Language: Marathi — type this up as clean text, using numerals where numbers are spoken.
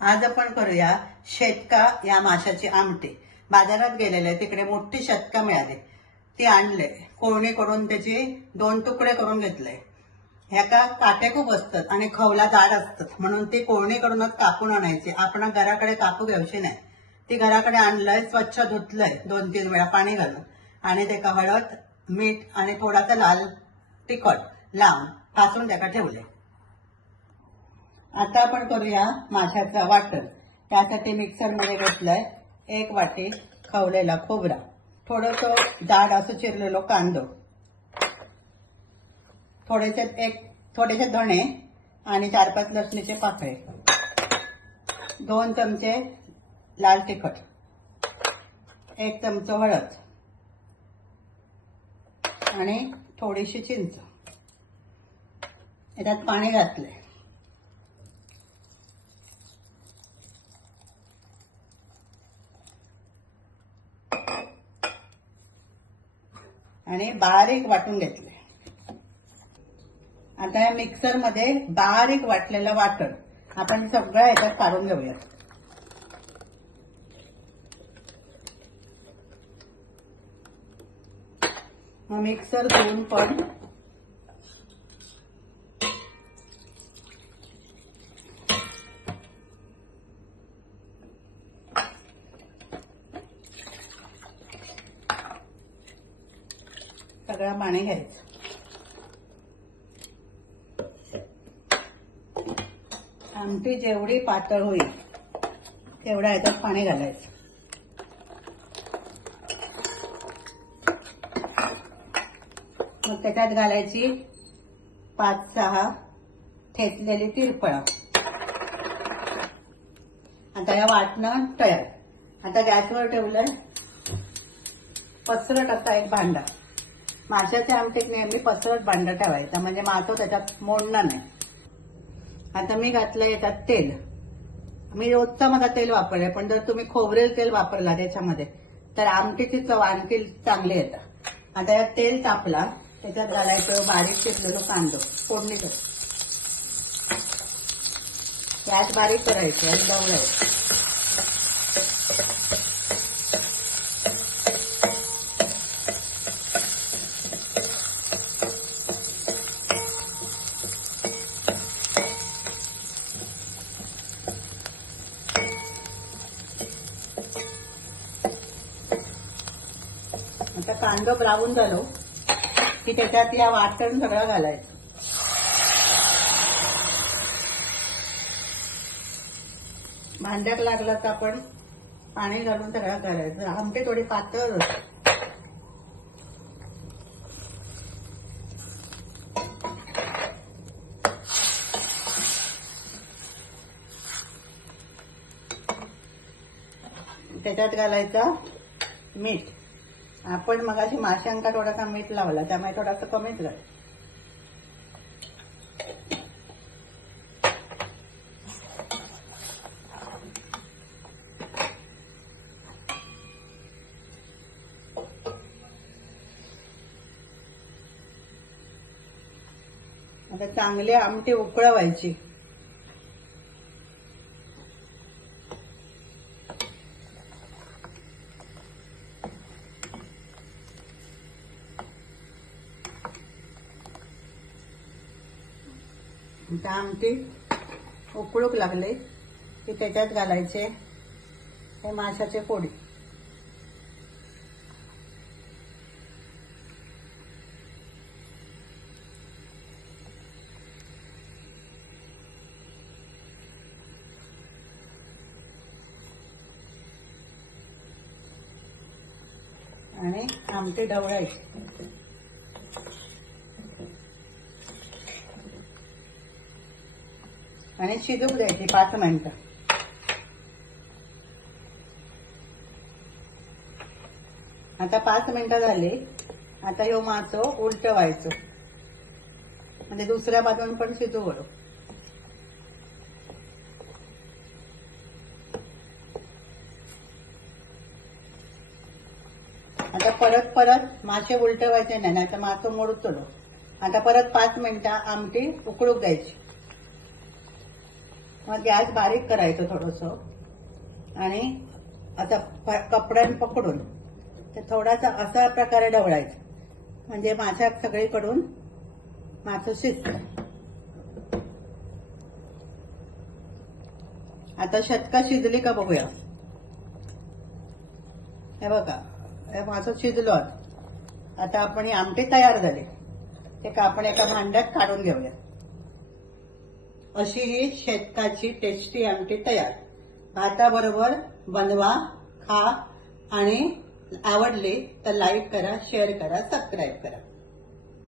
आज आपण करूया शेतका या माशाची आमटी. बाजारात गेलेले तिकडे मोठी शेतका मिळाली, ती आणले, कोळणी करून त्याची 2 तुकडे करून घेतले. ह्याका काटे खूप असतात आणि खवला जाड असतात, म्हणून ती कोळणी करूनच कापून आणायची. आपण घराकडे कापू घ्यायची नाही. ती घराकडे आणलंय, स्वच्छ धुतलंय 2-3 वेळा पाणी घालून, आणि त्याका हळद, मीठ आणि थोडासा लाल तिखट लावून भाजून त्याका ठेवले. आता आपण करूया माशाचं वाटण. त्यासाठी मिक्सरमध्ये घेतलंय 1 वाटी खवलेला खोबरा, थोडंसं जाड असं चिरलेलो कांदो, थोडेसे धणे आणि 4-5 लसणीचे पाकळे, 2 चमचे लाल तिखट, 1 चमचा हळद आणि थोडीशी चिंच. याच्यात पाणी घातले आणि बारीक वाटून घेतले. आता या मिक्सर मध्ये बारीक वाटलेलं वाटण आपण सगळं याच्यात काढून घेऊया. मग मिक्सर धुवून पण सगळं पाणी घ्यायचं. आमटी जेवढी पातळ होईल तेवढ्या याच्यात पाणी घालायचं. मग त्याच्यात घालायची 5-6 ठेचलेली तिरफळं. आता या वाटणं तयार. आता गॅसवर ठेवलंय पसरट असा एक भांडा. माशाच्या आमटीत नेहमी पसरट भांडं ठेवायचं, म्हणजे मासं त्याच्यात मोडणार नाही. आता मी घातलं याच्यात तेल. मी रोजचा माझा तेल वापरले, पण जर तुम्ही खोबरेल तेल वापरला त्याच्यामध्ये तर आमटीची चव आणखी चांगली येतं. आता यात तेल तापला, त्याच्यात घालायचं बारीक चिरलेलो कांदो, फोडणी कर. गॅस बारीक करायचं आणि ढवळायचं. आता कांदा ब्राऊन झालो की त्याच्यात या वाटण सगळं घालायचं. भांड्यात लागलं तर आपण पाणी घालून सगळं घालायचं. आमटी थोडी पातळ होते. त्याच्यात घालायचं मीठ. आपण मगाशी माशांका थोडासा मीठ लावला, त्यामुळे थोडासा कमीच घाल. आता चांगली आमटी उकळवायची. आमटी उकळूक लागले की त्याच्यात घालायचे हे माशाचे फोडी. आणि आमटी ढवळायची. आणि शिजू द्यायची 5 मिनिटं. आता 5 मिनिटं झाली. आता ह्यो मासो उलटवायचो, म्हणजे दुसऱ्या बाजून पण शिजू घालू. आता परत मासे उलटवायचे नाही, तर मासो मोडतो. आता परत 5 मिनिटं आमटी उकळूक द्यायची. मग गॅस बारीक करायचं थोडंसं आणि आता कपड्यान पकडून ते थोडासा असा प्रकारे ढवळायचं म्हणजे मासा सगळीकडून मासं शिजतं. आता शतका शिजली का बघूया. हे बघा, हे मासं शिजलो. आता आपण ही आमटी तयार झाली ते का आपण एका भांड्यात काढून घेऊया. अशी ही शेतकाची टेस्टी आमटी तयार. भाताबरोबर बनवा, खा आणि आवडली तर लाईक करा, शेअर करा, सबस्क्राईब करा.